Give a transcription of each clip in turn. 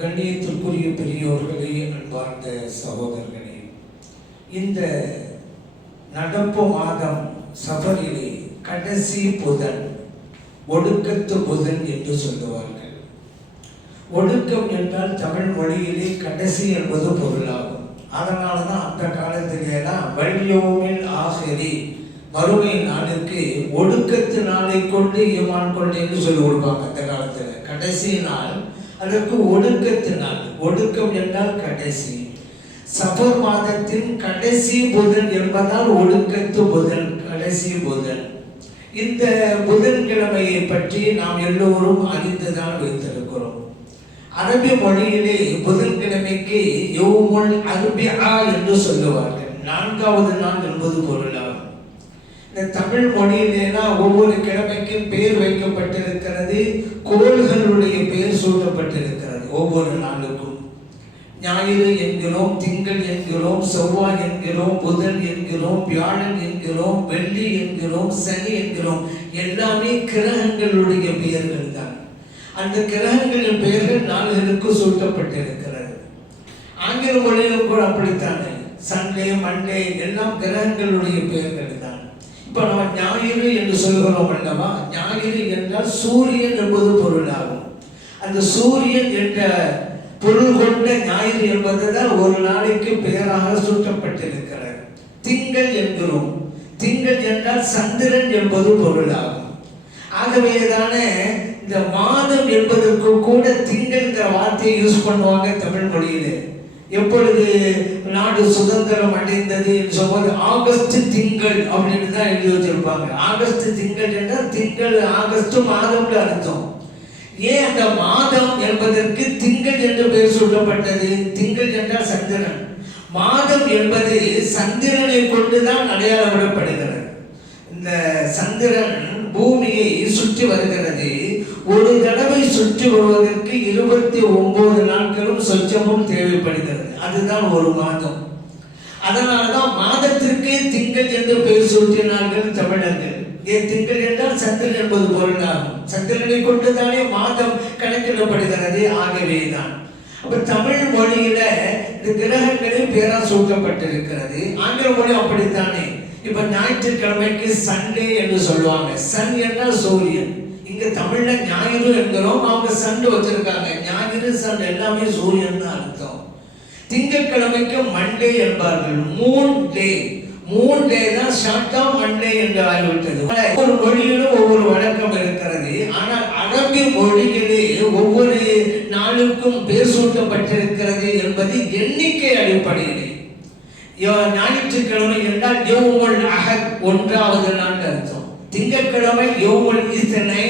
கண்ணியத்திற்குரிய பெரியோர்களே அன்பார்ந்த சகோதரர்களே இந்த நடப்பு மாதம் சபரிலே கடைசி புதன் ஒடுக்கத்து புதன் என்று சொல்லுவார்கள். ஒடுக்கம் என்றால் தமிழ் மொழியிலே கடைசி என்பது பொருளாகும். அதனால தான் அந்த காலத்திலேதான் வள்ளியோமில் ஆசிரி மறுமை நாளுக்கு ஒடுக்கத்து நாளை கொண்டு ஏமான் கொண்டு என்று சொல்லி கொடுப்பாங்க அந்த காலத்தில். கடைசி நாள் அதற்கு ஒடுக்கத்தினால் நாள் ஒடுக்கம் என்றால் கடைசி. சபர் மாதத்தின் கடைசி புதன் என்பதால் ஒடுக்கத்து புதன் கடைசி புதன். இந்த புதன்கிழமையை பற்றி நாம் எல்லோரும் அறிந்துதான் வைத்திருக்கிறோம். அரபி மொழியிலே புதன்கிழமைக்கு யோமுல் ஆ என்று சொல்லுவார்கள். நான்காவது நாள் என்பது பொருளாகும். இந்த தமிழ் மொழியிலேனா ஒவ்வொரு கிழமைக்கும் பெயர் வைக்கப்பட்டிருக்கிறது கோள்களுடைய பெயர் சூட்டப்பட்டிருக்கிறது ஒவ்வொரு நாளுக்கும். ஞாயிறு என்கிறோம் திங்கள் என்கிறோம் செவ்வாய் என்கிறோம் புதன் என்கிறோம் வியாழன் என்கிறோம் வெள்ளி என்கிறோம் சனி என்கிறோம். எல்லாமே கிரகங்களுடைய பெயர்கள் தான். அந்த கிரகங்களின் பெயர்கள் நாள்களுக்கு சூட்டப்பட்டிருக்கிறது. ஆங்கில மொழியிலும் கூட அப்படித்தானே? சண்டே மண்டே எல்லாம் கிரகங்களுடைய பெயர்கள் தான். இப்ப நம்ம ஞாயிறு என்று சொல்கிறோம் அல்லவா ஞாயிறு என்றால் சூரியன் என்பது பொருளாகும். அந்த சூரியன் என்ற பொருள் கொண்ட ஞாயிறு என்பதுதான் ஒரு நாளைக்கு பெயராக சூட்டப்பட்டிருக்கிறது. திங்கள் என்கிறோம். திங்கள் என்றால் சந்திரன் என்பது பொருளாகும். ஆகவேதானே இந்த மாதம் என்பதற்கு கூட திங்கள்ங்கிற வார்த்தையை யூஸ் பண்ணுவாங்க தமிழ் மொழியிலே. எப்பொழுது நாடு சுதந்திரம் அடைந்தது சொல்வது ஆகஸ்ட் திங்கள் அப்படின்னு தான் எழுதி வச்சிருப்பாங்க. ஆகஸ்ட் திங்கள் என்றால் திங்கள் ஆகஸ்ட் மாதம்னு அர்த்தம். ஏன் அந்த மாதம் என்பதற்கு திங்கள் என்று பெயர் சொல்லப்பட்டது திங்கள் என்றால் சந்திரன். மாதம் என்பது சந்திரனை கொண்டுதான் அடையாளப்படப்படுகிறது இந்த சந்திரன் பூமியை சுற்றி வருகிறது. ஒரு தடவை சுற்றி வருவதற்கு இருபத்தி ஒன்பது நாட்களும் சொச்சமும் தேவைப்படுகிறது. அதுதான் ஒரு மாதம். அதனாலதான் மாதத்திற்கே திங்கள் என்று பெயர் சூட்டினார்கள் தமிழர்கள். ஏன் திங்கள் என்றால் சந்திரன் என்பது பொருளாகும். சந்திரனை கொண்டுதானே மாதம் கணக்கிடப்படுகிறது. ஆகவே தான் அப்ப தமிழ் மொழியில இந்த கிரகங்களில் பேரா சூட்டப்பட்டிருக்கிறது. ஆங்கில மொழி அப்படித்தானே. இப்ப ஞாயிற்றுக்கிழமைக்கு சண்டே என்று சொல்லுவாங்க. சன் என்றால் சூரியன். இங்க தமிழ்ல ஞாயிறு என்கிறோம் அவங்க சண்டு வச்சிருக்காங்க. ஞாயிறு சண்டு எல்லாமே சூரியன் தான் அர்த்தம். திங்கட்கிழமைக்கு மண்டே என்பார்கள். மூன் டே மூன் டே தான் ஷார்ட்டா மண்டே என்று ஆகிவிட்டது. ஒவ்வொரு மொழியிலும் ஒவ்வொரு வழக்கம் இருக்கிறது. ஆனால் அரபி மொழியிலே ஒவ்வொரு நாளுக்கும் பேசூட்டப்பட்டிருக்கிறது என்பது எண்ணிக்கை அடிப்படையிலே. யோ- ஞாயிற்றுக்கிழமை என்றால் யோமுல் அஹத் ஒன்றாவது நாள் அர்த்தம். திங்கட்கிழமை யோமுல் இஸ்னை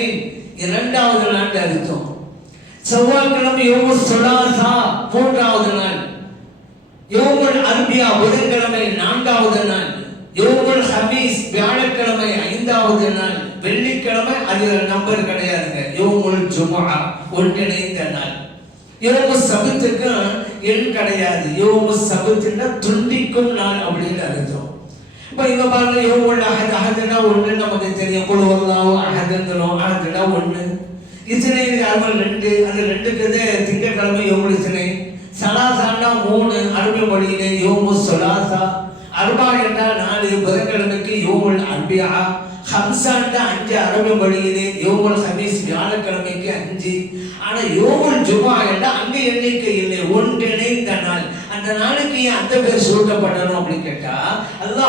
இரண்டாவது நாள் அர்த்தம் செவ்வாய்க்கிழமை யோமுல் சுலாசா மூன்றாவது நாள். யோமுல் அர்பியா புதன்கிழமை நான்காவது நாள். யோமுல் ஹபீஸ் வியாழக்கிழமை ஐந்தாவது நாள். வெள்ளிக்கிழமை அது நம்பர் கிடையாதுங்க. யோமுல் ஜுமா ஒன்றிணைந்த நாள். யோக சபத்துக்கு எண் கிடையாது. யோக சபத்துன்னா துண்டிக்கும் நாள் அப்படின்னு அர்த்தம். இப்போ இங்க பாருங்க யோமுல் அஹத் அஹதுனா ஒன்று நமக்கு தெரியும் குழுவல்லாவோ அஹதுங்கிறோம் அஹதுனா ஒன்று இசனை அருமல் ரெண்டு அந்த ரெண்டுக்கு திங்கட்கிழமை எவ்வளோ இசனை சலாசாண்டா மூணு அருமை மொழியிலே யோமு சொலாசா அர்பா என்றால் நாலு புதன்கிழமைக்கு யோமுல் அன்பியா ஹம்சாண்டா அஞ்சு அரபு மொழியிலே யோமுல் ஹமீஸ் வியாழக்கிழமைக்கு அஞ்சு ஆனா யோமுல் ஜுமா என்றால் அங்க எண்ணிக்கை இல்லை ஒன்றிணைந்த நாள் அந்த நாளுக்கு ஏன் அந்த பேர் சூட்டப்படணும் அப்படின்னு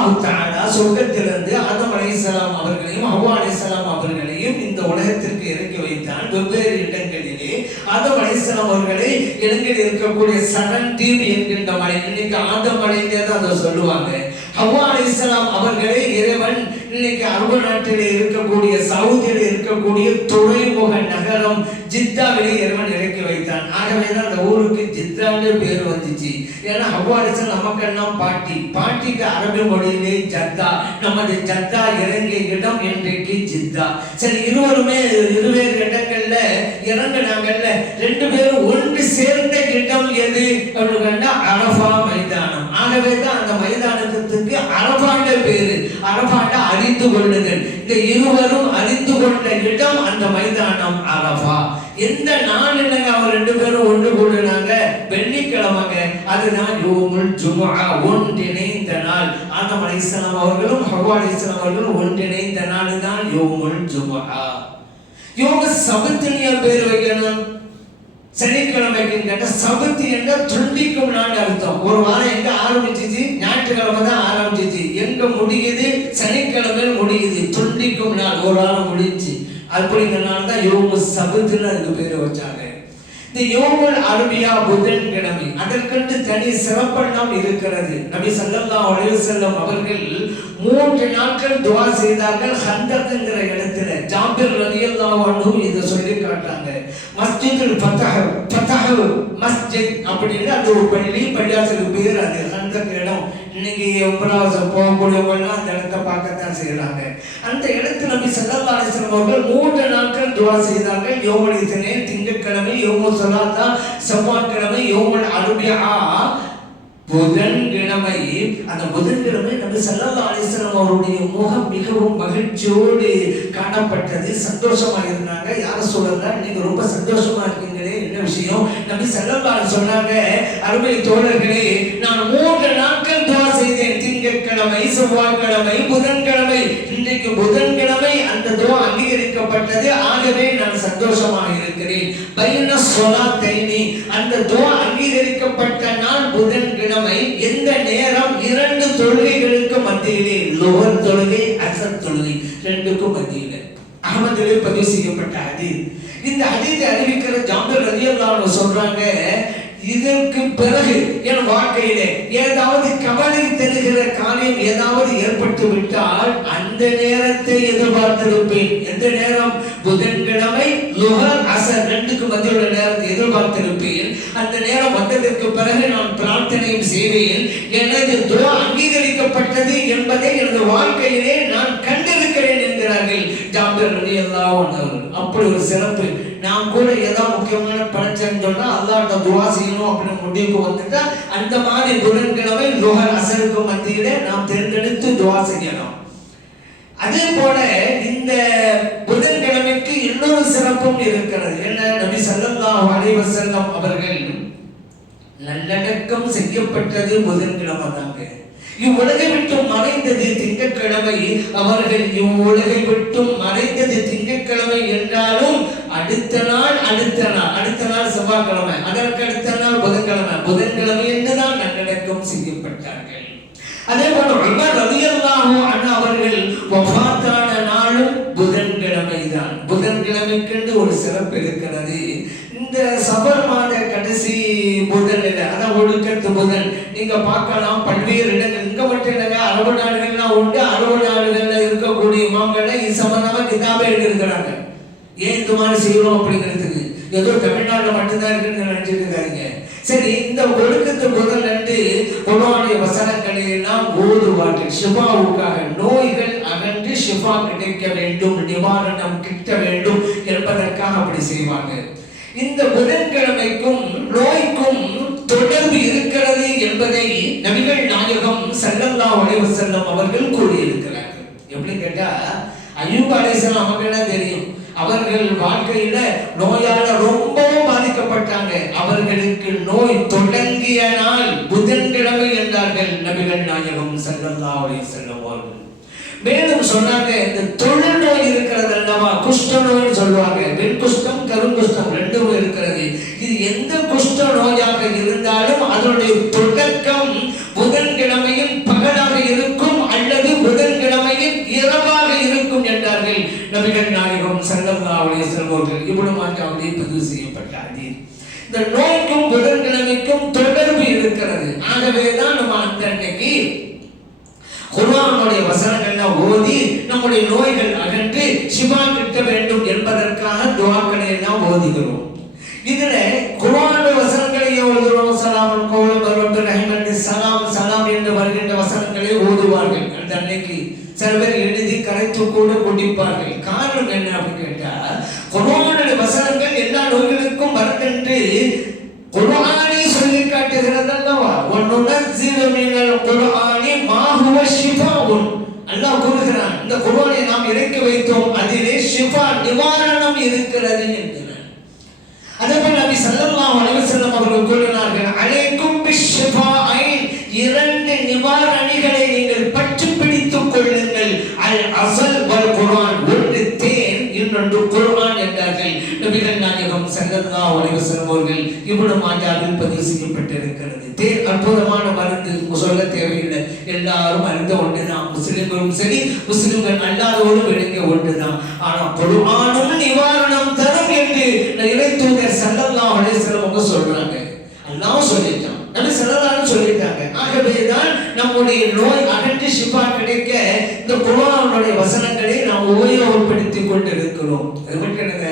அல்லாஹ் தஆலா சொர்க்கத்திலிருந்து ஆதம் அலைஹிஸ்ஸலாம் அவர்களையும் ஹவ்வா அலைஹிஸ்ஸலாம் அவர்களையும் இந்த உலகத்திற்கு இறக்கி வைத்தான். வெவ்வேறு இடங்களிலே ஆதம் அலைஹிஸ்ஸலாம் அவர்களை இலங்கையில் இருக்கக்கூடிய சடன் தீவு என்கின்ற மலை இன்னைக்கு ஆதம் மலையிலே தான் அதை சொல்லுவாங்க. ஹவ்வா அலிஸ்லாம் அவர்களே இறைவன் இன்னைக்கு அரபு நாட்டில் இருக்கக்கூடிய சவுதியில் இருக்கக்கூடிய துறைமுக நகரம் ஜித்தாவிலே இறைவன் இறக்கி வைத்தான். ஆகவே தான் அந்த ஊருக்கு ஜித்தாவிலே பேர் வந்துச்சு. ஏன்னா ஹவ்வா அலிஸ்லாம் நமக்கெல்லாம் பாட்டி. பாட்டிக்கு அரபு மொழியிலே ஜத்தா. நமது ஜத்தா இறங்கிய இடம் இன்றைக்கு ஜித்தா. சரி இருவருமே இருவேறு இடங்கள்ல இறங்கினாங்கல்ல ரெண்டு பேரும் ஒன்று சேர்ந்த இடம் எது? அப்படின்னு கேட்டால் அரபா ஆகவே தான் அந்த மைதானத்துக்கு அரபாண்ட பேரு அரபாண்ட அறிந்து கொள்ளுதல் இந்த இருவரும் அறிந்து கொண்ட இடம் அந்த மைதானம் அரபா எந்த நாளில் அவர் ரெண்டு பேரும் ஒன்று கூடுனாங்க? வெள்ளிக்கிழமைங்க. அதுதான் யோமுல் ஜுமா ஒன்றிணைந்த நாள். ஆதம் அலைஹிஸ்ஸலாம் அவர்களும் ஹவ்வா இஸ்லாம் அவர்களும் ஒன்றிணைந்த நாள் தான் யோமுல் ஜுமா யோக சபத்தினியா பேர் வைக்கணும். சனிக்கிழமைக்கு கேட்ட சபத்து என்ற துண்டிக்கும் நாள் அர்த்தம். ஒரு வாரம் எங்க ஆரம்பிச்சிச்சு? ஞாயிற்றுக்கிழமை தான் ஆரம்பிச்சிச்சு. எங்க முடியுது? சனிக்கிழமை முடியுது. துண்டிக்கும் நாள். ஒரு வாரம் முடிஞ்சு அப்படிங்கிறனால தான் யோம சபத்துன்னு அதுக்கு பேர் வச்சாங்க. இந்த யோகன் அருமையா புதன் புதன்கிழமை அதற்கென்று தனி சிறப்பெல்லாம் இருக்கிறது. நபி சல்லா அலைஹி வஸல்லம் அவர்கள் மூன்று நாட்கள் துவா செய்தார்கள் ஹந்தக்ங்கிற இடத்துல. ஜாபிர் ரலியல்லாஹு அன்ஹு இதை சொல்லி காட்டாங்க மஸ்ஜிதுல் ஃபதஹ் ஃபதஹ் மஸ்ஜித் அப்படின்னு அது ஒரு பள்ளி பள்ளியாசலுக்கு பேர் அது. ஹந்தக் இடம். இன்னைக்கு உம்ராஸ் போகக்கூடியவங்க அந்த இடத்த பார்க்கத்தான் செய்யறாங்க. அந்த இடத்துல நபி ஸல்லல்லாஹு அலைஹி அவர்கள் மூன்று நாட்கள் துவா செய்தார்கள். யோமுல் திங்கட்கிழமை யோமுல் சொல்லாத்தா செவ்வாய்க்கிழமை யோமுல் அருபியா புதன்கிழமை அந்த புதன்கிழமை நபி ஸல்லல்லாஹு அலைஹி அவருடைய முகம் மிகவும் மகிழ்ச்சியோடு காணப்பட்டது. சந்தோஷமா இருந்தாங்க. யார சொல்லல? நீங்க ரொம்ப சந்தோஷமா இருக்கீங்களே. என்ன விஷயம்? நபி ஸல்லல்லாஹு சொன்னாங்க அருமை தோழர்களே நான் மூன்று நாட்கள் துவா செய்தேன். திங்கட்கிழமை செவ்வாய்க்கிழமை புதன்கிழமை. இன்றைக்கு புதன்கிழமை அந்த அங்கீகரிக்கப்பட்டது. ஆகவே நான் சந்தோஷமாக இருக்கிறேன். பைன சொலாத்தைனி அந்த தோ அங்கீகரிக்கப்பட்ட நாள் புதன்கிழமை எந்த நேரம்? இரண்டு தொழுகைகளுக்கு மத்தியிலே. லோகர் தொழுகை அசர் தொழுகை. ரெண்டுக்கும் மத்தியிலே. அகமதிலே பதிவு செய்யப்பட்ட ஹதீஸ் இந்த ஹதீஸை அறிவிக்கிற ஜாம்பர் ரலியல்லாஹு சொல்றாங்க இதற்கு பிறகு என் வாழ்க்கையிலே ஏதாவது கவலை தருகிற காரியம் ஏதாவது ஏற்பட்டு விட்டால் அந்த நேரத்தை எதிர்பார்த்திருப்பேன். எந்த நேரம்? புதன்கிழமை லுகர் அசர் ரெண்டுக்கு மத்தியுள்ள நேரத்தை எதிர்பார்த்திருப்பேன். அந்த நேரம் வந்ததற்கு பிறகு நான் பிரார்த்தனையும் செய்வேன். எனது துவா அங்கீகரிக்கப்பட்டது என்பதை எனது வாழ்க்கையிலே நான் கண்டிருக்கிறேன் என்கிறார்கள். டாக்டர் ரலியல்லாஹு அன்ஹு அப்படி ஒரு சிறப்பு நாம் கூட ஏதோ முக்கியமான படைச்சேன்னு சொன்னா அல்லாட்ட துவா செய்யணும் அப்படின்னு முடிவுக்கு வந்துட்டா அந்த மாதிரி புதன்கிழமை லுகர் அசருக்கு மத்தியிலே நாம் தேர்ந்தெடுத்து துவா செய்யணும். அதே போல இந்த புதன்கிழமைக்கு இன்னொரு சிறப்பும் இருக்கிறது. என்ன? நபி ஸல்லல்லாஹு அலைஹி வஸல்லம் அவர்கள் நல்லடக்கம் செய்யப்பட்டது புதன்கிழமை தாங்க. இவ்வுலகை விட்டும் மறைந்தது திங்கட்கிழமை. அவர்கள் இவ்வுலகை விட்டும் மறைந்தது திங்கட்கிழமை என்றாலும் அடுத்த நாள் அடுத்த நாள் அடுத்த நாள் செவ்வாய்க்கிழமை அதற்கு அடுத்த நாள் புதன்கிழமை. புதன்கிழமை என்றுதான் நல்லடக்கம் செய்யப்பட்டார்கள். அதே போல உமர் ரலியல்லாஹு அன்ஹு அவர்கள் வஃபாத்தான நாளும் புதன்கிழமை தான் புதன்கிழமைக்கென்று ஒரு சிறப்பு இருக்கிறது. இந்த சபர் மாத கடைசி புதன் இல்லை முதல் நீங்க பார்க்கலாம் பல்வேறு இடங்கள் இங்க மட்டும் இல்லைங்க அரபு நாடுகள்லாம் உண்டு அரபு நாடுகள்ல இருக்கக்கூடிய இமாம்களை இது சம்பந்தமா கிதாபே எழுதியிருக்கிறாங்க. ஏன் இந்த மாதிரி செய்யணும் அப்படிங்கிறதுக்கு? ஏதோ தமிழ்நாட்டில் மட்டும்தான் இருக்குன்னு நினைச்சிட்டு இருக்காங்க சரி இந்த ஒழுக்கத்து முதல் ரெண்டு குரானுடைய வசனங்களை எல்லாம் ஓதுவார்கள். ஷிஃபாவுக்காக நோய்கள் அகன்று ஷிஃபா கிடைக்க வேண்டும் நிவாரணம் கிட்ட வேண்டும் என்பதற்காக அப்படி செய்வாங்க இந்த புதன்கிழமைக்கும் நோய்க்கும் தொடர்பு இருக்கிறது என்பதை நபிகள் நாயகம் செல்லல்லா அலைஹி வஸல்லம் அவர்கள் கூறியிருக்கிறார்கள். எப்படி கேட்டா அய்யூப் அலைஹிஸ்ஸலாம் அவங்களுக்கு தெரியும்? அவர்கள் வாழ்க்கையில நோயால ரொம்பவும் பாதிக்கப்பட்டாங்க. அவர்களுக்கு நோய் தொடங்கிய நாள் புதன்கிழமை என்றார்கள் நபிகள் நாயகம் செல்லல்லா அலைஹி வஸல்லம் அவர்கள். மேலும் சொன்னாங்க இந்த தொழில் நோய் இருக்கிறது அல்லவா? குஷ்ட நோய் சொல்லுவாங்க. வெண் குஷ்டம் கருங்குஷ்டம் ரெண்டும் இருக்கிறது. இது எந்த குஷ்ட நோயாக இருந்தாலும் அதனுடைய தொடக்கம் புதன்கிழமையில் பகலாக இருக்கும் அல்லது புதன்கிழமையில் இரவாக இருக்கும் என்றார்கள். நபிகள் நாயகம் ஸல்லல்லாஹு அலைஹி வஸல்லம் இவ்வளவு இப்னு பதிவு செய்யப்பட்ட இந்த நோய்க்கும் புதன்கிழமைக்கும் தொடர்பு இருக்கிறது. ஆகவே தான் நம்ம அந்த அன்னைக்கு குரானுடைய வசனங்கள்லாம் ஓதி நம்முடைய நோய்கள் அகற்றி சிவா கிட்ட வேண்டும் என்பதற்காக துவாக்களை எல்லாம் ஓதுகிறோம். இதுல குர்ஆனுடைய வசனங்களை ஓதுகிறோம். சலாம் கோலம் பரவட்டு ரஹிமன் சலாம் சலாம் என்று வருகின்ற வசனங்களை ஓதுவார்கள். அந்த அன்னைக்கு சில பேர் எழுதி கரைத்து கூட குடிப்பார்கள் காரணம் என்ன அப்படின்னு நம்முடைய நோய் அகற்றி சிப்பா கிடைக்க இந்த குர்ஆனுடைய வசனங்களை நாம் உபயோகப்படுத்திக் கொண்டிருக்கிறோம். அது மட்டும் இல்லைங்க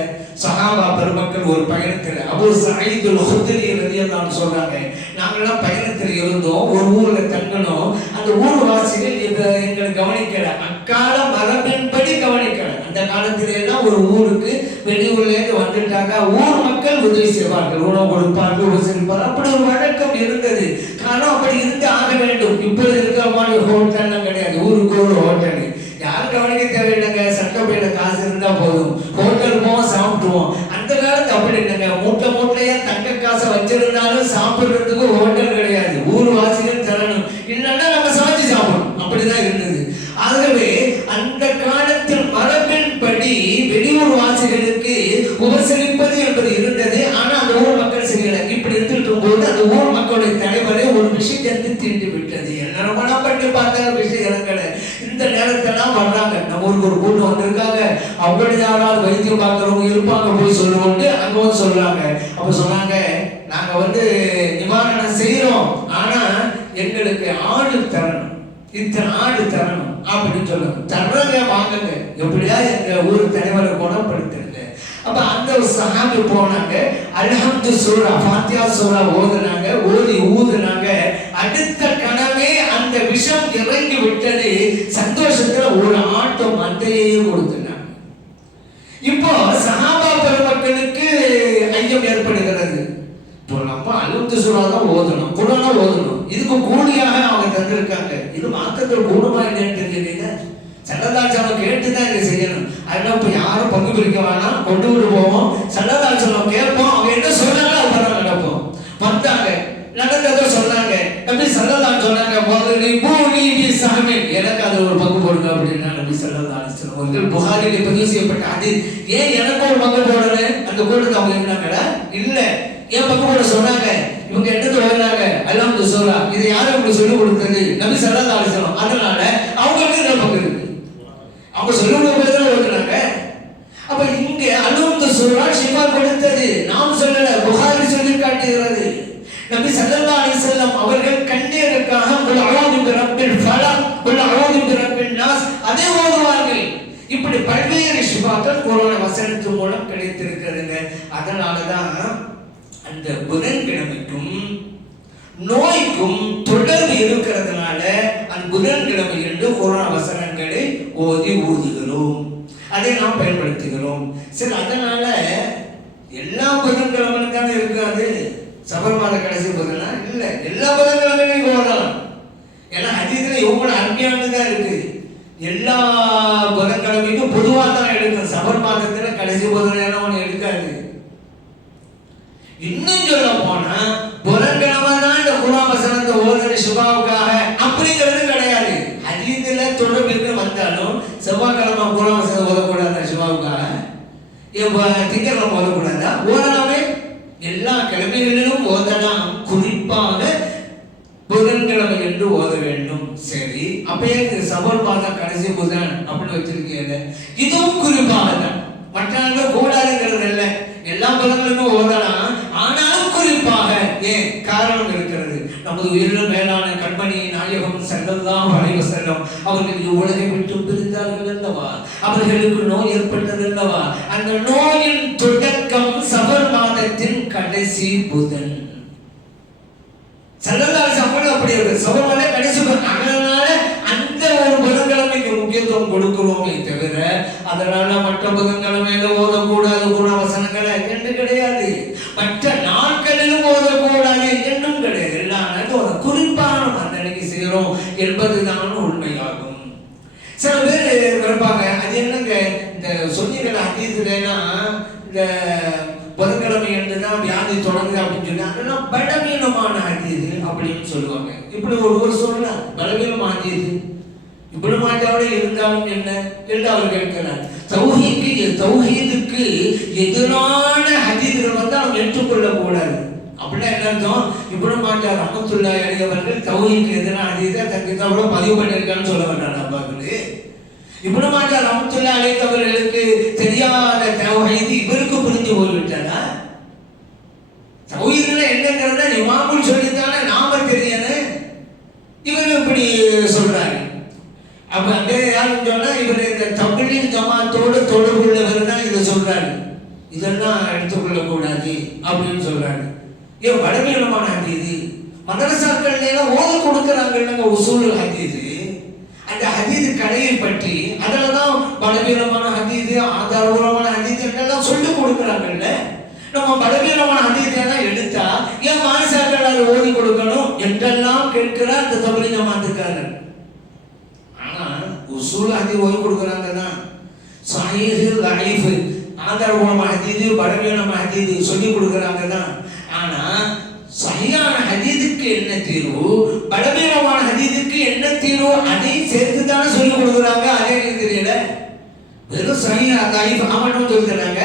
பெருமக்கள் ஒரு பயணத்தில் அபு சயீதுல் ஹுத்ரி ரலியல்லாஹு சொல்றாங்க நாங்கெல்லாம் பயணத்தில் இருந்தோம் ஒரு ஊர்ல தங்கணும் அந்த ஊர் வாசிகள் எங்களை கவனிக்கல. அக்கால மரபின்படி கவனிக்கல. அந்த காலத்தில எல்லாம் ஒரு ஊருக்கு வெளியூர்லேருந்து வந்துட்டாங்க ஊர் மக்கள் உதவி செய்வார்கள் உணவு கொடுப்பார்கள் உபசரிப்பார்கள் அப்படி ஒரு வழக்கம் இருந்தது. காரணம் அப்படி இருந்து ஆக வேண்டும். இப்பொழுது இருக்கிற மாதிரி ஹோட்டல்லாம் கிடையாது. ஊருக்கு ஒரு ஹோட்டல் யாரும் கவனிக்க தேவையில்லைங்க. சட்டப்பையில காசு இருந்தா போதும். ஹோட்டல் போவோம் சாப்பிடுவோம். அந்த காலத்து அப்படி இல்லைங்க. மூட்டை மூட்டையா தங்க காசை வச்சிருந்தாலும் சாப்பிடுறதுக்கு ஹோட்டல் கிடையாது. ஊர் வாசிகள் தரணும் இல்லைன்னா நம்ம சமைச்சு சாப்பிடணும் அப்படிதான் இருந்தது ஆகவே அந்த காலத்தில் மரபின்படி வெளியூர் வாசிகளுக்கு உபசரிப்பது என்பது இருந்தது. ஆனா அந்த ஊர் மக்கள் செய்யல இப்படி இருந்துட்டு போது அந்த ஊர் மக்களுடைய தலைவரே ஒரு விஷயத்தை தீண்டு விட்டது. என்ன ரொம்ப பண்ணி பார்த்த விஷயம் இறங்கல இந்த நேரத்தெல்லாம் வர்றாங்க. நம்ம ஊருக்கு ஒரு கூட்டம் வந்திருக்காங்க. அவங்களுடைய யாராவது வைத்தியம் பார்க்கறவங்க இருப்பாங்க போய் சொல்லுவோம்ட்டு அங்க வந்து சொல்றாங்க. அப்ப சொன்னாங்க நாங்க வந்து நிவாரணம் செய்யறோம். ஆனா எங்களுக்கு ஆடு தரணும். இத்தனை ஆடு தரணும். அப்படின்னு சொல்லுங்க. தர்றங்க வாங்குங்க. எப்படியா எங்க ஊர் தலைவரை குணப்படுத்துங்க அப்ப அந்த ஒரு சஹாபி போனாங்க. அல்ஹம்து சூரா ஃபாத்தியா சூரா ஓதுனாங்க ஓதி ஊதுனாங்க. அடுத்த கணமே அந்த விஷம் இறங்கி விட்டது. சந்தோஷத்துல ஒரு ஆட்டோ மந்தையே கொடுத்துனாங்க இப்போ சஹாபா பெருமக்களுக்கு ஐயம் ஏற்படுகிறது. இப்போ நம்ம அலுத்து சூரா தான் ஓதணும் குரானா ஓதணும். இதுக்கு கூலியாக அவங்க தந்திருக்காங்க. இது மாத்திரத்தில் கூடுமா என்னன்னு தெரியல சல்லதாச்சலம் கேட்டு தான் இதை செய்யணும். அதெல்லாம் இப்போ யாரும் பங்கு பிரிக்க வேணாம் கொண்டு விட்டு போவோம். சல்லதாச்சலம் கேட்போம். அவங்க என்ன சொன்னாலும் அது பண்ண நடப்போம் வந்தாங்க. நடந்ததை சொன்னாங்க. நபி சல்லதான் சொன்னாங்க? முதல்ல பூமி சாமி. எனக்கு அது ஒரு பங்கு போடுங்க அப்படின்னா நம்பி சல்லல்லாஹு அலைஹி வஸல்லம் அவர்கள் பதிவு செய்யப்பட்ட அது. ஏன் எனக்கு ஒரு பங்கு போடல? அந்த கூட்டத்தை அவங்க இருந்தாங்கடா இல்லை. ஏன் பங்கு போட சொன்னாங்க? இவங்க எடுத்து வர்றாங்க எல்லாம் சொல்றா இது யாரு உங்களுக்கு சொல்லி கொடுத்தது? நம்பி சல்லல்லாஹு அதனால அவங்களுக்கு என்ன பங்கு இருக்கு. அவங்க சொல்லி கொடுத்தது இருக்கிறாங்க அப்ப இங்க அனுமந்த சூரா சிவா கொடுத்தது. நாம் சொல்லல புகாரி சொல்லி காட்டுகிறது. நபி சல்லல்லா அலி செல்லம் அவர்கள் கண்ணீருக்காக உள்ள அஊது பிரப்பில் ஃபலா உள்ள அஊது பிரப்பின் நாஸ் அதே ஓதுவார்கள். இப்படி பல்வேறு சிபாக்கள் கொரோனா வசனத்து மூலம் கிடைத்திருக்கிறதுங்க. அதனால தான் அந்த புதன்கிழமைக்கும் நோய்க்கும் தொடர்பு இருக்கிறதுனால புதன்கிழமை என்று குர்ஆன் வசனங்களை ஓதி ஊதுகிறோம். அதை நாம் பயன்படுத்துகிறோம். சரி அதனால எல்லா புதன்கிழமையும் தானே இருக்காது? சபர் மாத கடைசி புதனா? இல்லை எல்லா புதன்கிழமையும் நீங்க ஓதலாம். ஏன்னா அதிகத்தில் எவ்வளோ அருமையானதா இருக்கு. எல்லா புதன்கிழமைக்கும் பொதுவாக தான் எடுக்கும் சபர் மாதத்துல கடைசி புதன் ஒண்ணு எடுக்காது இன்னும் சொல்ல போனா புதன்கிழமை தான் இந்த குரான் வசனத்தை ஓதுற சுபாவுக்காக அப்படிங்கிறது கிடையாது ஹதீஸ்ல தொடர்பு வந்தாலும் செவ்வாய்க்கிழமை குரான் வசனம் ஓதக்கூடாது சுபாவுக்காக இப்போ திங்கட்கிழமை ஓதக்கூடாதா ஓதலாமே எல்லா கிழமைகளிலும் ஓதலாம். குறிப்பாக புதன்கிழமை என்று ஓத வேண்டும். சரி அப்பயே சபர் பார்த்தா கடைசி புதன் அப்படின்னு வச்சிருக்கீங்க இதுவும் குறிப்பாக தான். மற்ற நாள்கள் கூடாதுங்கிறது இல்லை எல்லா புதன்களுக்கும் ஓதலாம். ஆனாலும் குறிப்பாக ஏன் காரணம் இருக்கிறது? நமது உயிரிலும் மேலான கண்மணி நாயகம் செல்லல்லாம் வரைவு செல்லம் அவர்கள் இவ்வுலகை விட்டு பிரிந்தார்கள் அல்லவா? அவர்களுக்கு நோய் ஏற்பட்டது அல்லவா அந்த நோயின் தொடக்கம் சபர் மாதத்தின் கடைசி புதன் செல்லல்லாஸ் அவ்வளவு அப்படி இருக்கு சபர்மலை கடைசி புதன் அதனால அந்த ஒரு புதன்கிழமைக்கு முக்கியத்துவம் கொடுக்கிறோமே தவிர அதனால மற்ற புதன்கிழமையில ஓதக்கூடாது கூட வசனங்களை என்று கிடையாது மற்ற நாட்களிலும் ஓதக்கூடாது என்றும் கிடையாது எல்லாம் ஒரு குறிப்பான அந்த அன்னைக்கு செய்கிறோம் என்பதுதான் உண்மையாகும் சில பேர் கிடப்பாங்க அது என்னங்க இந்த சொன்னீங்கள அதீதுலனா இந்த புதன்கிழமை என்று தான் வியாதி தொடங்குது அப்படின்னு சொல்லி அதெல்லாம் பலவீனமான அதீது அப்படின்னு சொல்லுவாங்க இப்படி ஒரு ஒரு சொல்லலாம் பலவீனமான மாட்டாவோட இருந்தாலும் என்ன? என்று அவர் கேட்கிறார். தௌஹீக்கு தௌஹீதுக்கு எதிரான ஹதீதுகள் வந்து அவன் ஏற்றுக்கொள்ள கூடாது. அப்படின்னா என்ன அர்த்தம்? இப்படி மாட்டார் ரஹமத்துல்லா அடியவர்கள் தௌஹீக்கு எதிரான ஹதீதை தன் கிதாபுல பதிவு பண்ணியிருக்கான்னு சொல்ல வேண்டாம் அப்பாக்களே. இப்படி மாட்டார் ரஹமத்துல்லா அழைத்தவர்களுக்கு தெரியாத தௌஹீது இவருக்கு புரிஞ்சு போய்விட்டாரா தௌஹீதுல என்னங்கிறத இமாமுல் சொல்லித்தானே நாம தெரியும் இவர் இப்படி சொல்றாரு. அப்ப அங்கே யாருன்னு சொன்னா இவர் இந்த தமிழின் ஜமாத்தோடு தொடர்புள்ளவர் தான் இதை சொல்றாரு. இதெல்லாம் எடுத்துக்கொள்ள கூடாது அப்படின்னு சொல்றாரு. ஏன் பலவீனமான ஹதீது மதரசாக்கள் எல்லாம் ஓத கொடுக்குறாங்கன்னு உசூல் ஹதீது. அந்த ஹதீது கடையை பற்றி அதில் தான் பலவீனமான ஹதீது ஆதாரபூர்வமான ஹதீது எல்லாம் சொல்லி கொடுக்குறாங்கல்ல. நம்ம பலவீனமான கொடுக்கணும் என்றெல்லாம் கேட்கிறார் அந்த தமிழ் ஜமாத்துக்காரர் ஆனா உசூல் ஹதீஸ் ஓதி கொடுக்குறாங்க தான். சாஹீஹு லைஃப் ஆதாரபூர்வமான ஹதீது பலவீனம் ஹதீது சொல்லி கொடுக்குறாங்க தான். ஆனா சரியான ஹதீதுக்கு என்ன தீர்வு? பலவீனமான ஹதீதுக்கு என்ன தீர்வு? அதையும் சேர்த்து தானே சொல்லி கொடுக்குறாங்க. அதே எனக்கு தெரியல வெறும் சரியா லைஃப் அவனும் சொல்லிக்கிறாங்க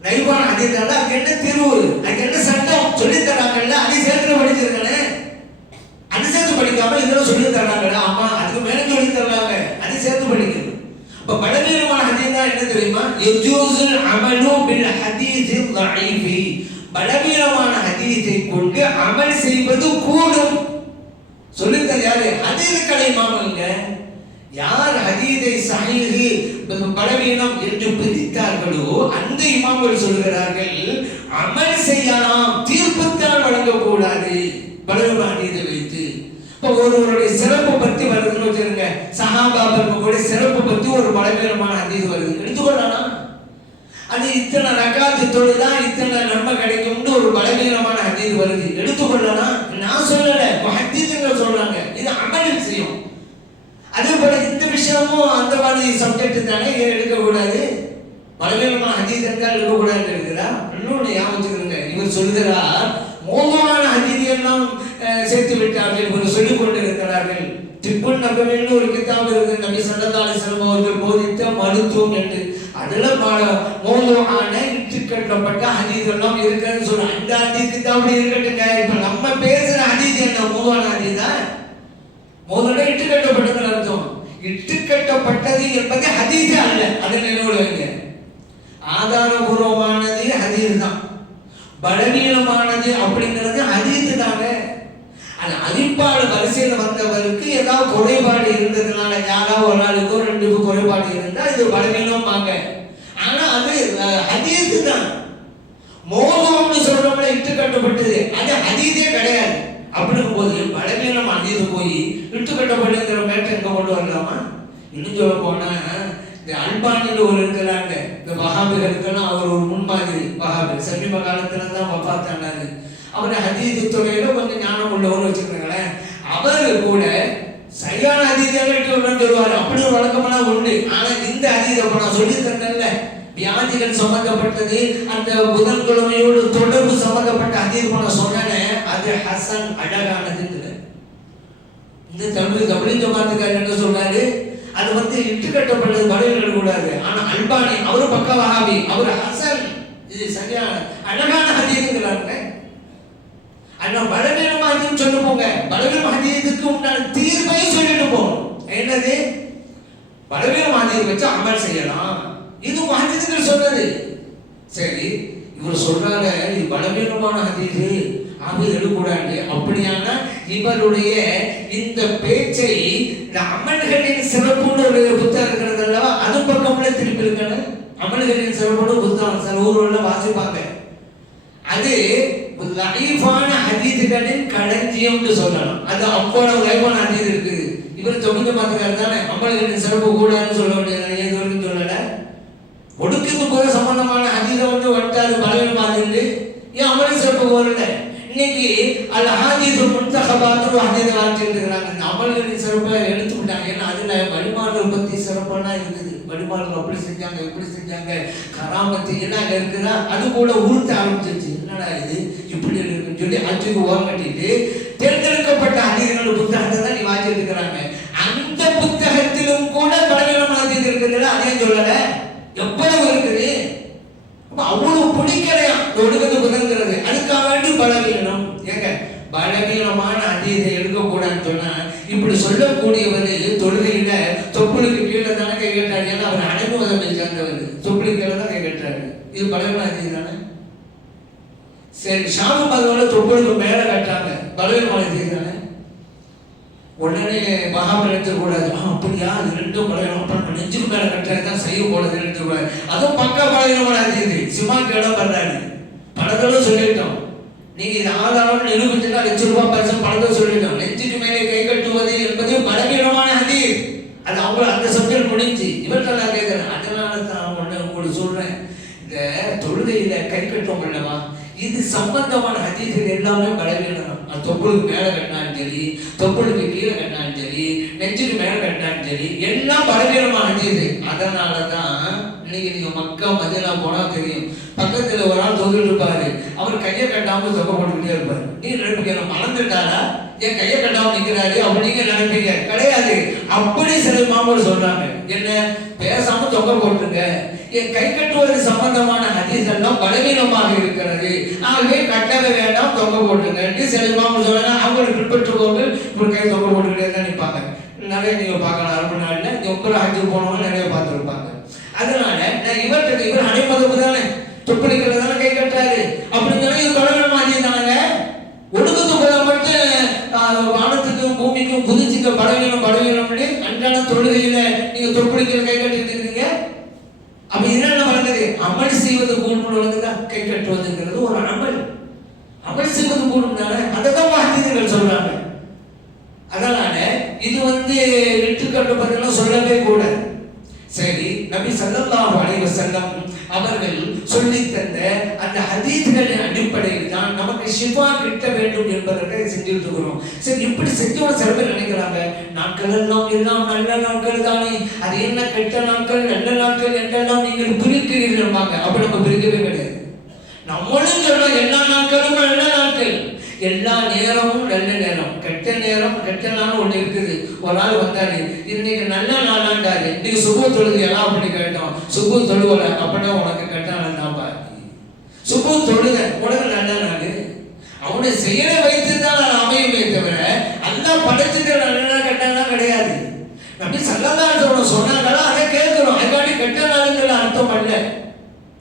தராங்க லைஃபான ஹதீதால அதுக்கு என்ன தீர்வு அதுக்கு என்ன சட்டம் சொல்லி தராங்கல்ல அதையும் சேர்த்து படிச்சிருக்கேன் அது சேர்த்து படிக்காம இதெல்லாம் சொல்லி தர்றாங்கல்ல ஆமா அதுக்கு மேல சொல்லி தர்றாங்க அது சேர்த்து படிக்கணும் அப்ப பலவீனமான ஹதீஸ் தான் என்ன தெரியுமா யஜூசுல் அமலு பில் ஹதீஸி ضعيفி பலவீனமான ஹதீஸை கொண்டு அமல் செய்வது கூடும் சொல்லித்தர் யாரு ஹதீஸ் கலை மாமங்க யார் ஹதீதை சஹீஹு பலவீனம் என்று பிரித்தார்களோ அந்த இமாம்கள் சொல்கிறார்கள் அமல் செய்யலாம் தீர்ப்புத்தான் வழங்கக்கூடாது. பலவீனமான ஹதீதை வைத்து. இப்போ ஒருவருடைய சிறப்பு பத்தி வருதுன்னு வச்சிருங்க சஹாபா பெருமக்களுடைய சிறப்பு பத்தி ஒரு பலவீனமான அதிகம் வருது. எடுத்துக்கொள்ளலாம். அது இத்தனை ரகாத்து தொழுதா இத்தனை நன்மை கிடைக்கும்னு ஒரு பலவீனமான அதிகம் வருது. எடுத்துக்கொள்ளலாம். நான் சொல்லல ஹதீஸுங்க சொல்றாங்க. இது அமல் செய்யும். அதே போல இந்த விஷயமும் அந்த மாதிரி சப்ஜெக்ட் தானே எடுக்கக்கூடாது? பலவீனமான ஹதீஸ் என்றால் எடுக்கக்கூடாது இருக்கிறா? இன்னொன்று ஞாபகம் வச்சுக்கிறேங்க இவர் சொல்கிறார் மோகமான ஹதீஸ் எல்லாம் சேர்த்து விட்டார்கள் இவர் சொல்லிக் கொண்டிருக்கிறார்கள். திப்புன் நபவின்னு ஒரு கிதாப் இருக்கு நபி ஸல்லல்லாஹு அலைஹி அவர்கள் போதித்த மருத்துவம் என்று. அதுல மோகமான இட்டுக்கட்டப்பட்ட ஹதீஸ் எல்லாம் இருக்கிறதுன்னு சொல்ல அந்த ஹதீஸ் அப்படி இருக்கட்டுங்க இப்ப நம்ம பேசுற ஹதீஸ் என்ன? மோகமான ஹதீஸா முதல்ல இட்டுக்கட்டப்பட்டது அர்த்தம். இட்டுக்கட்டப்பட்டது என்பது ஹதீஸே அல்ல. அதை நினைவுல வைங்க. ஆதாரபூர்வமானது ஹதீர் தான் பலவீனமானது அப்படிங்கிறது ஹதீத்து தாங்க அது அரிப்பாடு வரிசையில் வந்தவருக்கு ஏதாவது குறைபாடு இருந்ததுனால யாராவது ஒரு நாளுக்கோ ரெண்டு குறைபாடு இருந்தால் இது பலவீனமாங்க ஆனால் அது ஹதீத்து தான் மோகம்னு சொல்றோம்ல இட்டு கட்டப்பட்டது. அது அதீதே கிடையாது. அப்படிங்கும் போது பலவீனம் அதீது போய் இட்டு கட்டப்பட்டுங்கிற மேட்டை எங்க கொண்டு வரலாமா? இன்னும் சொல்ல போனா இந்த அன்பானது ஒரு இருக்கிறாங்க. இந்த வஹாபிகளுக்கெல்லாம் அவர் ஒரு முன்மாதிரி வஹாபி. சமீப காலத்துல தான் வஃபாத்தானாரு அவர் ஹதீஸ் துறையில கொஞ்சம் ஞானம் உள்ளவர்னு வச்சுக்கோங்களேன். அவர் கூட சரியான ஹதீஸாக இட்டு வரணும்னு அப்படி ஒரு வழக்கமெல்லாம் உண்டு. ஆனா இந்த ஹதீஸ் அப்ப நான் சொல்லி தந்தேன்ல. வியாதிகள் சம்பந்தப்பட்டது அந்த புதன்கிழமையோடு தொடர்பு சம்பந்தப்பட்ட ஹதீஸ் பண்ண சொன்னேன் அது ஹசன் அழகானதுங்கிற. இந்த தமிழ் தமிழ் ஜமாத்துக்காரர் என்ன சொன்னாரு? அது வந்து இட்டு கட்டப்பட்டது பலவீனம் கூடாது. ஆனா அல்பானி அவரு பக்க வஹாபி அவர் ஹசன். இது சரியான அழகான ஹதீதுங்கிறாங்க அண்ணா பலவீனம் ஹதீஸ் சொல்ல போங்க பலவீனம் ஹதீஸுக்கு உண்டான தீர்ப்பையும் சொல்லிட்டு போகணும் என்னது? பலவீனம் ஹதீஸ் வச்சு அமல் செய்யலாம். இது மஹதீதுகள் சொன்னது. சரி இவர் சொல்றாங்க இது பலவீனமான ஹதீது. அது எழுக்கூடாது அப்படியான இவருடைய இந்த பேச்சை இந்த அமல்களின் சிறப்புன்னு ஒரு புத்தகம் இருக்கிறது அல்லவா? அது பக்கம்ல திருப்பி இருக்கணும் அமல்களின் சிறப்போட புத்தகம். சில ஊர்ல வாசிப்பாங்க. அது லைஃபான ஹதீதுகளின் களஞ்சியம்னு சொல்லலாம். அது அவ்வளவு லைஃபான ஹதீது இருக்குது. இவர் தொகுந்து பார்த்துக்காரு தானே? அமல்களின் சிறப்பு கூடாதுன்னு சொல்ல வேண்டியது ஏன் வரைக்கும் சொல்லல ஒடுக்கத்து கூட சம்பந்தமான ஹதீதை வந்து வந்துட்டாரு பலவீனமாக இருந்து ஏன் அமலின் சிறப்பு வரல இன்னைக்கு அல்ல ஹாதீது முன்தகபாத்து அதே வாங்கிட்டு இருக்கிறாங்க இந்த அமல்களின் சிறப்பாக எடுத்து விட்டாங்க. ஏன்னா அதில் வழிமாடல் பத்தி சிறப்பெல்லாம் இருக்குது. வழிமாடல் அப்படி செஞ்சாங்க இப்படி செஞ்சாங்க. கராமத்து என்ன இருக்குதா? அது கூட உறுத்த ஆரம்பிச்சிருச்சு. என்னடா இது? இப்படி இருக்குன்னு சொல்லி அச்சுக்கு ஓரம் கட்டிட்டு தேர்ந்தெடுக்கப்பட்ட அதிகங்கள் புத்தகத்தை தான் நீ வாங்கியிருக்கிறாங்க இருக்கிறாங்க. அந்த புத்தகத்திலும் கூட பலவீனம் ஹதீது இருக்குதுல்ல அதே சொல்லலை. எவ்வளவு இருக்குது? அவ்வளவு பிடிக்கலையா? இந்த ஒடுக்கத்து புதங்கிறது அதுக்காக வேண்டி பலவீனம் ஏங்க பலவீனமான அதீதை எடுக்கக்கூடாதுன்னு சொன்னா இப்படி சொல்லக்கூடியவர் தொழுகையில தொப்புளுக்கு கீழே தானே கை கட்டாரு ஏன்னா அவர் அனுபவத்தை சேர்ந்தவர். தொப்புளுக்கு கீழே தான் கை கட்டுறாரு. இது பலவீன தானே? சரி ஷாமு பகவான தொப்புளுக்கு மேல கட்டாங்க பலவீனமான தானே? உடனே மகாபலத்தில் கூடாது. அப்படியா? அது ரெண்டும் பலவீனம். பண்ண நெஞ்சுக்கு மேல கட்டுறது தான் செய்ய நினைச்சு ரெண்டு அதுவும் பக்க பலவீனமான அதீதி சிமாக்கு இடம் பண்றாரு. பலதளவு சொல்லிட்டோம். நீங்க இது ஆதாரம் நிரூபிச்சுட்டா லட்ச ரூபாய் பரிசம் பலதளவு சொல்லிட்டோம் நெஞ்சுக்கு மேலே கை கட்டுவது என்பது பலவீனமான அதீர் அது அவங்க அந்த சப்ஜெக்ட் முடிஞ்சு இவர்கிட்ட நான் கேட்கிறேன் அதனால தான் ஒண்ணு உங்களுக்கு சொல்றேன் இந்த தொழுகையில கை கட்டுவோம் அல்லவா இது சம்பந்தமான ஹதீசுகள் எல்லாமே பலவீனம் அது தொப்புளுக்கு மேல கட்டினாலும் சரி தொப்புளுக்கு கீழே கட்டினாலும் சரி நெஞ்சுக்கு மேல கட்டினாலும் சரி எல்லாம் பலவீனமான ஹதீஸ். அதனால தான் இன்னைக்கு நீங்க மக்கா மதியெல்லாம் போனால் தெரியும். பக்கத்துல ஒரு ஆள் தொங்கிட்டு இருப்பாரு. அவர் கையை கட்டாமல் தொகை போட்டுக்கிட்டே நீ ரெண்டு நினைப்பீங்க மறந்துட்டாரா என் கையை கட்டாமல் நிக்கிறாரு. அப்படி நீங்க நினைப்பீங்க. கிடையாது. அப்படி சில மாமூல் சொல்றாங்க. என்ன? பேசாம தொகை போட்டுருங்க. என் கை கட்டுவது சம்பந்தமான ஹதீஸ் எல்லாம் பலவீனமாக இருக்கிறது. வேண்டாம் தொங்க போட்டுங்க சில மாமூல் சொல்றாங்க அவங்களை பின்பற்றுபவர்கள் இப்படி கை தொங்க போட்டுக்கிட்டே தான் நிற்பாங்க நிறைய நீங்க பார்க்கலாம் அரபு நாள்ல இந்த ஒன்பது ஹஜ்ஜு போனவங்க நிறைய பார்த்துருப்பாங்க அதனால நான் இவர்கிட்ட இவர் அனைப்பதப்பு தானே தொப்பளிக்கிறது தானே கை கட்டுறாரு அப்படிங்கிற இது பலவீனம் மாதிரி தானங்க ஒடுக்கத்து போல மட்டும் ஆஹ், வானத்துக்கும் பூமிக்கும் குதிச்சுக்க பலவீனம் பலவீனம்னு அன்றாட தொழுகையில நீங்க தொப்பளிக்கிற கை கட்டிட்டு இருக்கீங்க அப்ப என்னென்ன வழங்குது அமல் செய்வது கூடும் வழங்குதா கை கட்டுவதுங்கிறது ஒரு அமல் அமல் செய்வது கூடும் தானே அதை தான் வாக்கியங்கள் சொல்றாங்க அதனால இது வந்து இட்டுக்கட்டுப்பதெல்லாம் சொல்லவே கூட சரி நபி ஸல்லல்லாஹு அலைஹி வஸல்லம் அவர்கள் சொல்லி தந்த அந்த ஹதீஸ்களின் அடிப்படையில் தான் நமக்கு ஷிஃபா கிட்ட வேண்டும் என்பதற்காக செஞ்சுட்டு இருக்கிறோம் சரி இப்படி செஞ்சோட சில பேர் நினைக்கிறாங்க நாட்கள் எல்லாம் எல்லாம் நல்ல நாட்கள் தானே அது என்ன கெட்ட நாட்கள் நல்ல நாட்கள் என்றெல்லாம் நீங்கள் பிரிக்கிறீர்கள் அப்ப நம்ம பிரிக்கவே கிடையாது. நம்மளும் சொல்றோம் எல்லா நாட்களும் நல்ல நாட்கள்? எல்லா நேரமும் நல்ல நேரம். கெட்ட நேரம் கெட்ட நாளும் ஒண்ணு இருக்குது. ஒரு நாள் வந்தாரு இன்னைக்கு நல்ல நாளாண்டாரு. இன்னைக்கு சுப தொழுகையெல்லாம் அப்படி கேட்டோம் சுப தொழுவல? அப்படின்னா உனக்கு கெட்ட நாள் தான் பாரு சுப தொழுத உனக்கு நல்ல நாள். அவனை செயலை வைத்து தான் நான் அமையுமே தவிர அந்த படைச்சிட்டு நல்ல நாள் கிடையாது. அப்படி சல்லல்லாஹு சொன்னாங்களா? அதை கேட்கிறோம். நாளுங்கிற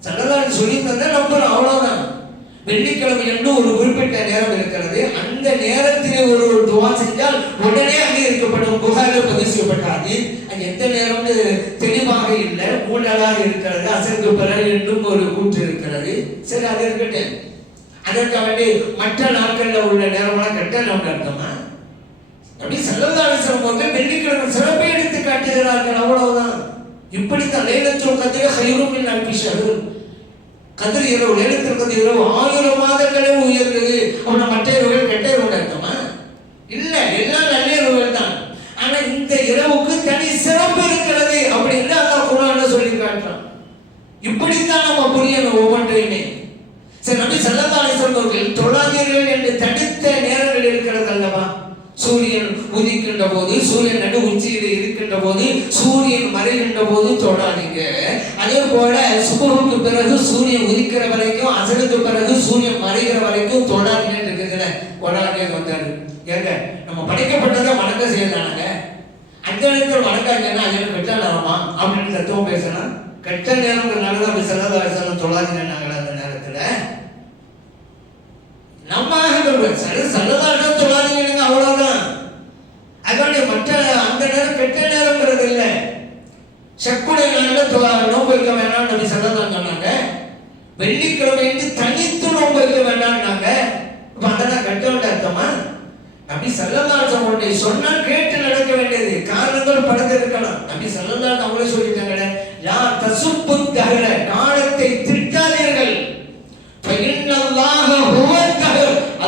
அல்ல சொல்லி தந்தா நம்புறோம் அவ்வளவுதான். வெள்ளிக்கிழமை என்று ஒரு குறிப்பிட்ட நேரம் இருக்கிறது. அந்த நேரத்திலே ஒரு ஒரு துவா செஞ்சால் உடனே அங்கீகரிக்கப்படும் புகாரில் பதிவு செய்யப்பட்டாது அது எந்த நேரம்னு தெளிவாக இல்லை. ஊழலாக இருக்கிறது. அசருக்கு பிறகு என்றும் ஒரு கூற்று இருக்கிறது. சரி அது இருக்கட்டும். அதற்கு வேண்டி மற்ற நாட்கள்ல உள்ள நேரம்லாம் கட்ட நம்ம அர்த்தமா? அப்படி செல்லந்தாரசம் போது வெள்ளிக்கிழமை சிறப்பை எடுத்து காட்டுகிறார்கள். அவ்வளவுதான். இப்படித்தான் லைலத்துல் கதிர ஹைரும் மின் கதிர் இரவு லைலத்துல் கதிர் இரவு ஆயிரம் மாதங்களே உயர்ந்தது. அவன மற்ற இரவுகள் கெட்ட இரவு அர்த்தமா? இல்லை எல்லாம் நல்ல இரவுகள் தான். ஆனா இந்த இரவுக்கு தனி சிறப்பு இருக்கிறது அப்படின்னு அதான் குரான சொல்லி காட்டுறான். இப்படித்தான் நம்ம புரியணும் ஒவ்வொன்றையுமே. சரி நம்பி செல்லத்தாலை சொல்பவர்கள் தொழாதீர்கள் என்று தடுத்து நேரங்கள் இருக்கிறது அல்லவா சூரியன் உதிக்கின்ற போது சூரியன் நடு உச்சியில் இருக்கின்ற போது சூரியன் மறைகின்ற போது தொடாதீங்க. அதே போல சுபகுக்கு பிறகு சூரியன் உதிக்கிற வரைக்கும் அசலுக்கு பிறகு சூரியன் மறைகிற வரைக்கும் தொடாதீங்கன்னு இருக்குதுல ஒரு வந்தாரு. ஏங்க நம்ம படைக்கப்பட்டதை வணக்க செய்யலானாங்க அந்த நேரத்தில் வணக்காங்கன்னா அது கெட்ட நேரமா? அப்படின்னு தத்துவம் பேசணும் கெட்ட நேரம்ங்கிறனால தான் செல்லதாசனம் தொழாதீங்கன்னாங்களா அந்த நேரத்துல. நம்ம சரி சல்லதாசம் தொழாதீங்க அவ்வளவு செக்குடை நோன்பு வைக்க வேண்டாம் நபி சொல்லதான் சொன்னாங்க. வெள்ளிக்கிழமை தனித்து நோன்பு இருக்க வேண்டாம்னாங்க. அப்ப அதெல்லாம் கட்டோட அர்த்தமா? நபி சல்லல்லாஹு அலைஹி சொன்னால் கேட்டு நடக்க வேண்டியது. காரணங்கள் படத்து இருக்கலாம். நபி சல்லல்லாஹு அவங்களே சொல்லிட்டாங்க யா தசுப்பு தஹர. காலத்தை திட்டாதீர்கள் ஃபஇன்னல்லாஹ ஹுவ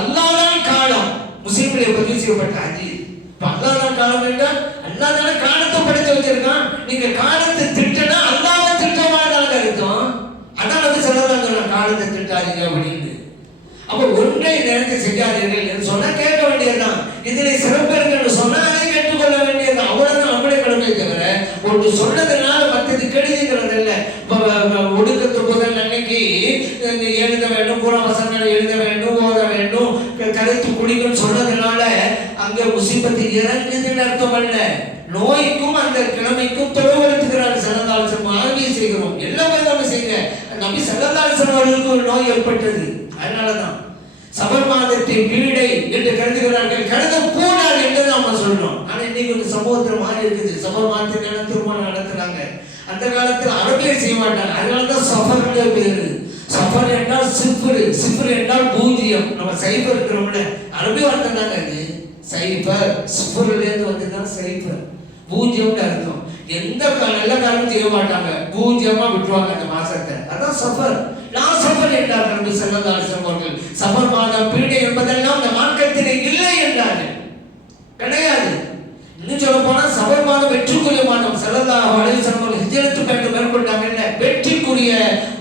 அல்லாஹ் காலம். முஸ்லிம்களை பதிவு செய்யப்பட்டார் ஹதீஸ் இப்ப அல்லாஹ் தான் காலம் என்றால் அல்லாஹ் தானே காலத்தை படைத்து வச்சிருக்கான் நீங்க காலத்தை திட்டனா அல்லாஹ்வை திட்டமானதாக இருக்கும் அதான் நபி சல்லல்லாஹு அலைஹி செய்யாதீங்க அப்படின்னு அப்ப ஒன்றை நினைத்து செய்யாதீர்கள் என்று சொன்னா கேட்க வேண்டியதுதான். இதிலே சிறப்பிருக்கிறது சொன்னா அதை கேட்டுக்கொள்ள வேண்டியது அவ்வளவுதான் நம்மளே கடமை தவிர ஒன்று சொன்னதுனால மற்றது கெடுதிக்கிறது இல்ல இப்ப, வ- வ- ஒடுக்கத்து புதன் அன்னைக்கு இந்த எழுத வேண்டும் புற வசனங்கள் எழுத வேண்டும் ஓத வேண்டும் க- கருத்து குடிக்கும் சொன்னதுனால அங்க முசிபத்து இறங்குதுன்னு அர்த்தம் அல்ல நோய்க்கும் அந்த கிழமைக்கும் தொடர்படுத்துகிறார் சனதாலசம் ஆகிய செய்கிறோம் எல்லாமே நம்ம செய்யுங்க நபி சனதாலசம் செய்யப்பட்டது ஒரு நோய் ஏற்பட்டது அதனாலதான் சபர் மாதத்தின் பீடை என்று கருதுகிறார்கள் கருத கூடாது என்று நாம சொல்றோம் ஆனா இன்னைக்கு ஒரு சமூகத்துல மாறி இருக்குது சபர் மாதத்துக்கான திருமணம் நடத்துறாங்க அந்த காலத்துல அரபியர் செய்ய மாட்டாங்க அதனாலதான் சஃபர்ங்கிற பேரு சஃபர் என்றால் சிஃபர் சிஃபர் என்றால் பூஜ்ஜியம் நம்ம சைபர் இருக்கிறோம்ல அரபி வார்த்தை தாங்க அது சைபர் சிஃபர்ல இருந்து வந்துதான் சைபர் பூஜ்ஜியம்னு அர்த்தம் எந்த க- நல்ல காரியம் செய்ய மாட்டாங்க பூஜ்ஜியமா விட்டுருவாங்க அந்த மாசத்தை அதான் சஃபர் நான் சஃபர் என்றார்கள் நபி ஸல்லல்லாஹு அலைஹி வஸல்லம் அவர்கள் சஃபர் மாதம் பீடை என்பதெல்லாம் இந்த மார்க்கத்திலே இல்லை என்றார்கள் கிடையாது இன்னும் சொல்ல போனா சபர் வெற்றிக்குரிய மாதம் ஸல்லல்லாஹு அலைஹி ஹிஜரத்து பயணம் மேற்கொண்டாங்க. என்ன? வெற்றிக்குரிய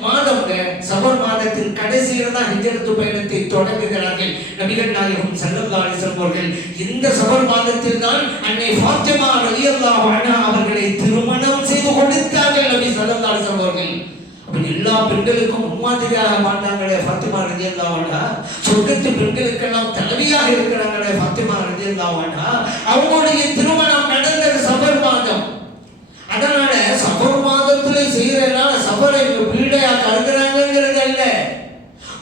மாதம் சபர் மாதத்தின் கடைசியில தான் ஹிஜரத்து பயணத்தை தொடங்குகிறார்கள். நபிகள் நாயகம் ஸல்லல்லாஹு அலைஹி அவர்கள் இந்த சபர் மாதத்தில் தான் அன்னை ஃபாத்திமா ரலியல்லாஹு அன்ஹா அவர்களை திருமணம் செய்து கொடுத்தார்கள் நபி ஸல்லல்லாஹு அலைஹி அவர்கள். எல்லா பெண்களுக்கும் முன்மாதிரியாக மாட்டாங்களே ஃபாத்திமா ரலியல்லாஹு சொர்க்கத்து பெண்களுக்கெல்லாம் தலைவியாக இருக்கிறாங்களே ஃபாத்திமா ரலியல்லாஹு அவங்களுடைய திருமணம் நடந்தது சபர் அதனால சபர் மாதத்துல செய்யறதுனால சபரை பீடையா கருதுறாங்கிறது அல்ல.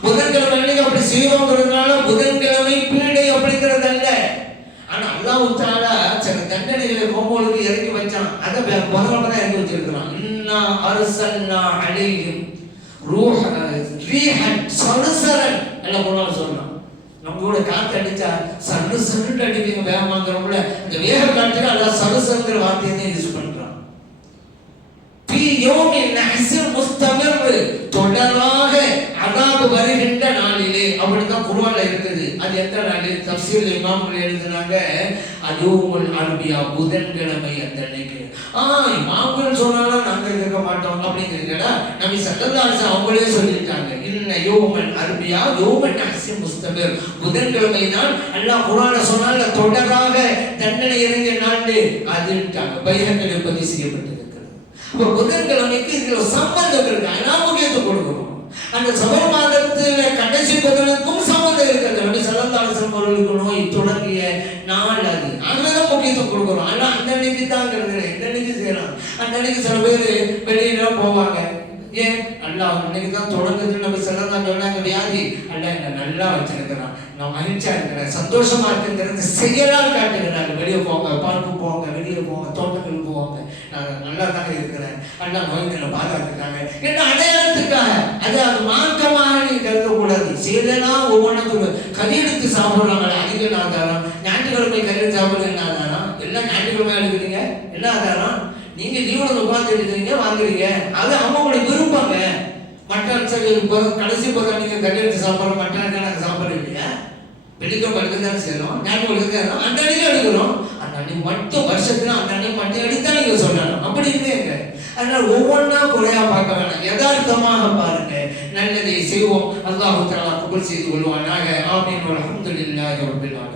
புதன்கிழமை அன்னைக்கு அப்படி செய்வோங்கிறதுனால புதன்கிழமை பீடை அப்படிங்கிறது அல்ல. ஆனா அல்லாஹ் தாலா சில தண்டனைகளை கோமோளுக்கு இறக்கி வச்சான். அதை முதல்ல தான் இறக்கி வச்சிருக்கிறான். இன்னா அர்சல்னா அலைஹிம் ரூஹ ரீஹன் சரசரன் எல்லாம் கொண்டாட சொல்லலாம் நம்ம கூட காத்து அடிச்சா சன்னு சன்னு அடிப்பீங்க வேகமாங்கிறவங்கள இந்த வேக காட்டுல அல்லாஹ் சரசங்கிற வார்த்தையை தான் யூஸ் பண்றான் பி யோமின் நஹ்ஸில் முஸ்தமிர் தொடராக அதாபு வருகின்ற நாளிலே அப்படிதான் குருவால இருக்குது. அது எந்த நாள்? தஃசீல் இமாம்கள் எழுதுனாங்க அது உங்கள் அனுப்பியா புதன்கிழமை அந்த அன்னைக்கு ஆ இமாம்கள் சொன்னாலும் நாங்க இருக்க மாட்டோம். அப்படிங்கிறீங்களா நம்ம ஸல்லல்லாஹு அவங்களே சொல்லிட்டாங்க. இன்ன யோமன் அரபியா யோமன் நஹ்ஸில் முஸ்தபர் புதன்கிழமை தான் அல்லாஹ் குரான சொன்னால தொடராக தண்டனை இறங்கிய நாள். அதுட்டாங்க பைரங்களை பதிவு செய்யப்பட்டது. அப்ப புதன்கிழமைக்கு இதுல சம்பந்தம் இருக்கு. அதனால முக்கியத்துவம் கொடுக்கணும். அந்த சபர் மாதத்துல கடைசி புதனுக்கும் சம்பந்தம் இருக்கிறது நபி ஸல்லல்லாஹு அலைஹி நோய் தொடங்கிய நாள் அது. அதனால முக்கியத்துவம் கொடுக்கணும். ஆனா அந்த அன்னைக்கு இருக்கிறேன். இந்த அன்னைக்கு செய்யலாம். அந்த அன்னைக்கு சில பேர் வெளியில போவாங்க. ஏன் அல்லாஹ் இன்னைக்கு தான் தொடங்குதுன்னு நம்ம சொல்லதான் சொன்னாங்க வியாதி. அல்லாஹ் என்ன நல்லா வச்சிருக்கிறான். நான் மகிழ்ச்சியா இருக்கிறேன் சந்தோஷமா இருக்குங்கிறது செயலால் காட்டுகிறாங்க வெளியே போங்க பார்க்கு போங்க வெளியே போங்க தோட்டங்களுக்கு போவாங்க நான் நல்லா தானே இருக்கிறேன். அண்ணா நோய்களை பாதுகாத்துக்காங்க என்ன அடையாளத்துக்காக. அது அது மாற்றமாக நீ கருதக்கூடாது. செய்யலாம் ஒவ்வொன்றும் கறி எடுத்து சாப்பிடுறாங்களே அதுக்கு என்ன ஆதாரம்? ஞாயிற்றுக்கிழமை கறி எடுத்து சாப்பிடுறது என்ன ஆதாரம்? எல்லாம் ஞாயிற்றுக்கிழமை எடுக்கிறீங்க? என்ன ஆதாரம்? நீங்க லீவுல உட்கார்ந்து எடுக்கிறீங்க வாங்குறீங்க. அது அவங்களுடைய மட்டன் சரி பொ- கடைசி பொருள் நீங்கள் கட்டி எடுத்து சாப்பிட்றோம் மட்டன் நாங்கள் சாப்பிட்றோம் இல்லையா? வெள்ளிக்கிழமை எடுக்க தானே செய்யறோம் ஞாபகம் எடுக்க தானே அந்த அன்னைக்கு எடுக்கிறோம் அந்த அன்னைக்கு மட்டும் வருஷத்துல அந்த அன்னைக்கு மட்டும் எடுத்தா நீங்கள் சொல்லணும் அப்படி இல்லைங்க அதனால் ஒவ்வொன்றா குறையா பார்க்க வேணாம். யதார்த்தமாக பாருங்க. நல்லதை செய்வோம். அல்லாஹு தஆலா குபல் செய்து கொள்வானாக. ஆமீன். வல்ஹம்துலில்லாஹி ரப்பில் ஆலமீன்.